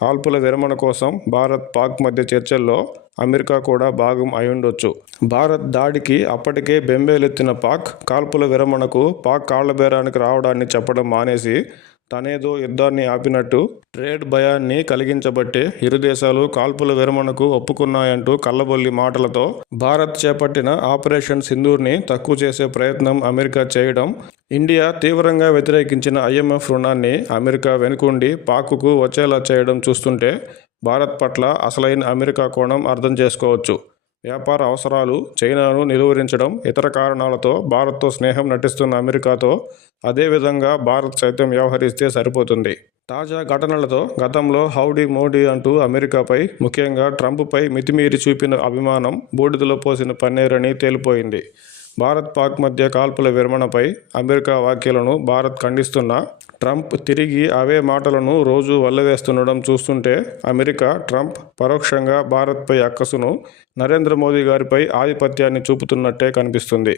కాల్పుల విరమణ కోసం భారత్ పాక్ మధ్య చర్చల్లో అమెరికా కూడా భాగం అయ్యుండొచ్చు. భారత్ దాడికి అప్పటికే బెంబేలెత్తిన పాక్ కాల్పుల విరమణకు పాక్ కాళ్ళబేరానికి రావడాన్ని చెప్పడం మానేసి తనేదో యుద్ధాన్ని ఆపినట్టు ట్రేడ్ భయాన్ని కలిగించబట్టే ఇరు దేశాలు కాల్పుల విరమణకు ఒప్పుకున్నాయంటూ కల్లబొల్లి మాటలతో భారత్ చేపట్టిన ఆపరేషన్ సింధూర్ని తక్కువ చేసే ప్రయత్నం అమెరికా చేయడం ఇండియా తీవ్రంగా వ్యతిరేకించిన ఐఎంఎఫ్ రుణాన్ని అమెరికా వెనుకుండి పాక్కు వచ్చేలా చేయడం చూస్తుంటే భారత్ పట్ల అసలైన అమెరికా కోణం అర్థం చేసుకోవచ్చు. వ్యాపార అవసరాలు చైనాను నిలువరించడం ఇతర కారణాలతో భారత్తో స్నేహం నటిస్తున్న అమెరికాతో అదేవిధంగా భారత్ సైతం వ్యవహరిస్తే సరిపోతుంది. తాజా ఘటనలతో గతంలో హౌడీ మోడీ అంటూ అమెరికాపై ముఖ్యంగా ట్రంప్పై మితిమీరి చూపిన అభిమానం బూడిదలో పోసిన పన్నేరని తేలిపోయింది. భారత్ పాక్ మధ్య కాల్పుల విరమణపై అమెరికా వ్యాఖ్యలను భారత్ ఖండిస్తున్నా ట్రంప్ తిరిగి అవే మాటలను రోజు వల్లవేస్తుండడం చూస్తుంటే అమెరికా ట్రంప్ పరోక్షంగా భారత్పై అక్కసును నరేంద్ర మోదీ గారిపై ఆధిపత్యాన్ని చూపుతున్నట్టే కనిపిస్తుంది.